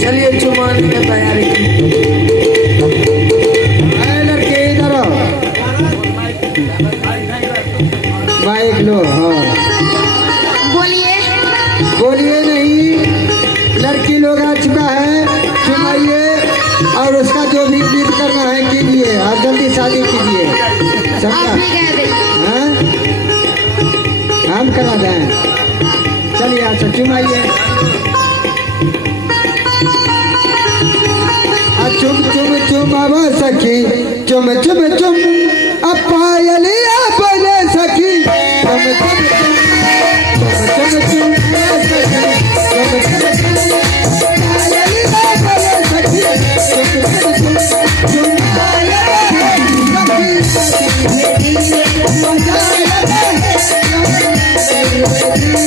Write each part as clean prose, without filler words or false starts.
चलिए चुमाने की तैयारी लड़के इधर आओ। बाइक लो। हाँ बोलिए। बोलिए नहीं, लड़की लोग आ चुका है, चुमाइए और उसका जो भी गीत करना है कीजिए और जल्दी शादी कीजिए। समझा? हाँ हम करा दें। चलिए अच्छा चुमाइए। चुम चुम चुमावा सखी, चुम चुम चुम पायलिया बजे सखी, चुम चुम चुम चुम चुम चुम पायलिया बजे सखी, चुम चुम चुम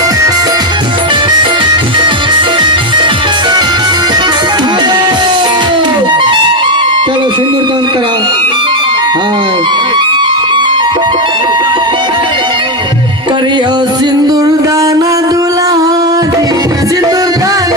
चुम सिंदूरदान करा। हाँ करियो सिंदूरदान दुल्हा सिंदूरदान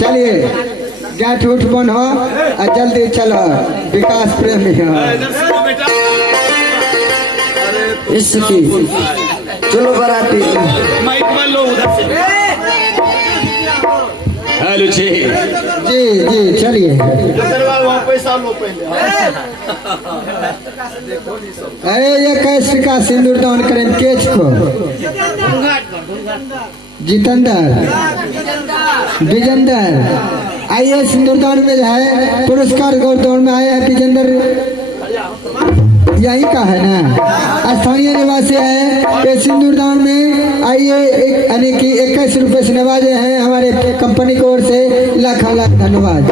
चलिए गेट उठ बन हो और जल्दी चलो विकास प्रेमी हो इसकी चलो बराती हेलो जी जी जी चलिए अरे ये कैसे का सिंदूरदान करें केच को जितेंद्र विजेंदर आइए सिंदूरदान में जो है पुरस्कार गौरदौड़ में आए हैं विजेंदर यही का है ना स्थानीय निवासी है ये सिंदूरदान में आइए यानी कि 21 रुपए से नवाजे हैं हमारे कंपनी की ओर से लाख लाख धन्यवाद।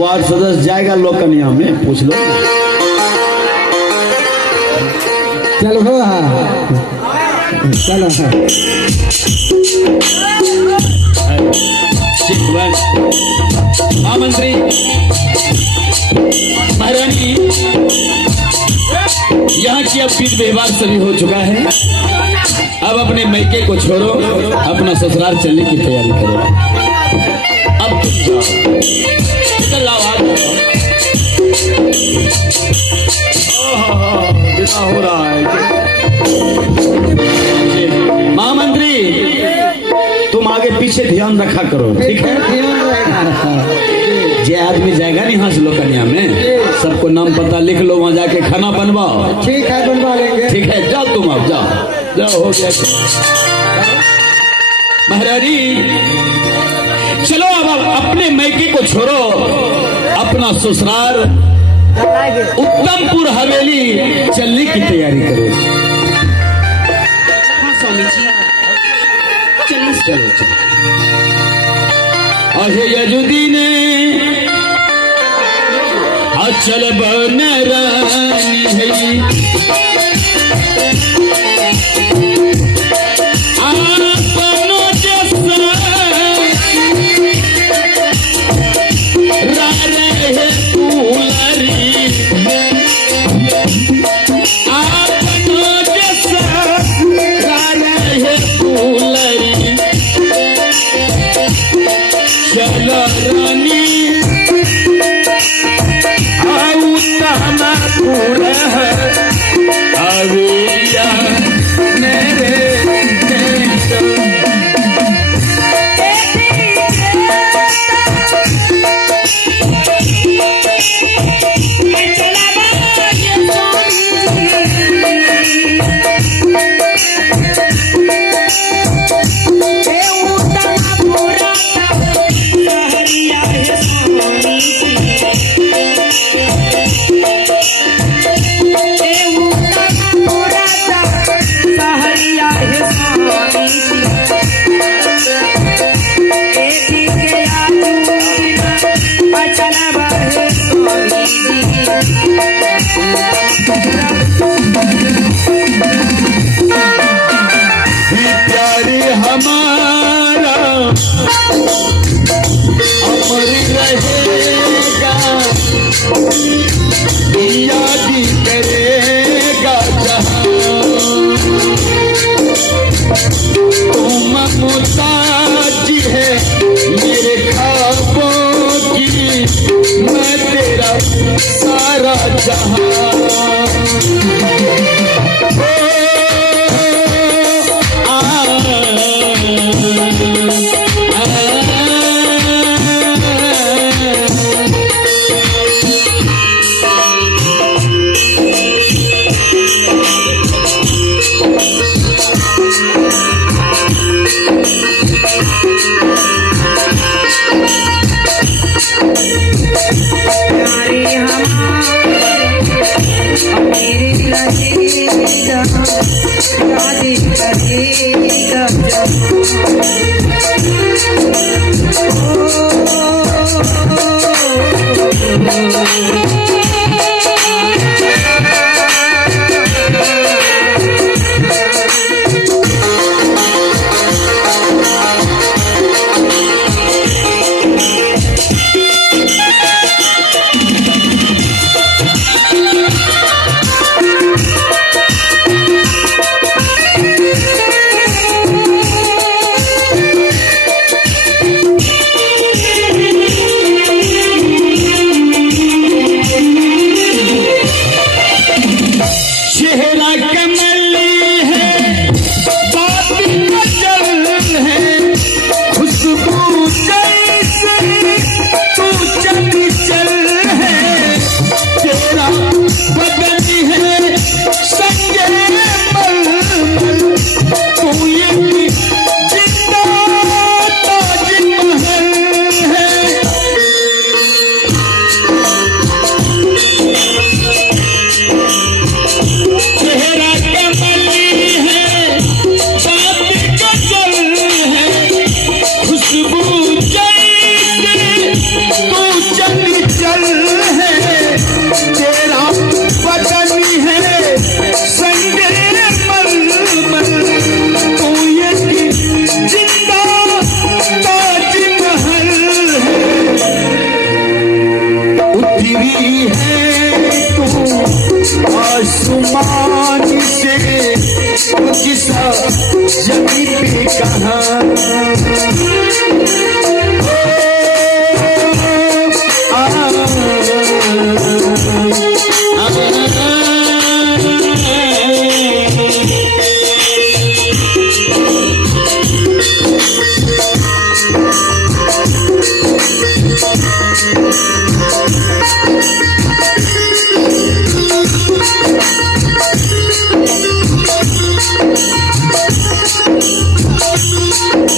वार्ड सदस्य जाएगा लोकनिया में पूछ लो चलो हो हाँ चलो महामंत्री महारानी यहाँ की अब विध व्यवहार सभी हो चुका है। अब अपने मैके को छोड़ो अपना ससुराल चलने की तैयारी करो। अब तुम जाओ बिना हो रहा है। महामंत्री तुम आगे पीछे ध्यान रखा करो ठीक है। जे आदमी जाएगा नहीं यहाँ से लोकनिया में सबको नाम पता लिख लो वहाँ जाके खाना बनवाओ। ठीक है बनवा लेंगे। ठीक है जाओ तुम अब जाओ। जाओ हो गया महारानी। चलो अब अपने मैके को छोड़ो, अपना ससुराल उत्तमपुर हवेली चलने की तैयारी करो। हाँ स्वामी जी चलिए। चलो चलो। अहे यजुदीन अचल बन रानी है, आपनो जैसा रहे दुलारी, आपनो जैसा रहे दुलारी, चलो रानी हवेलिया मेरे प्यारी हमारा अमर रहेगा, याद करेगा जहां, तुम मुताज है मेरे ख्वाबों की, मैं तेरा सारा जहां। आसमान से जिसा जमीन पे कहाँ है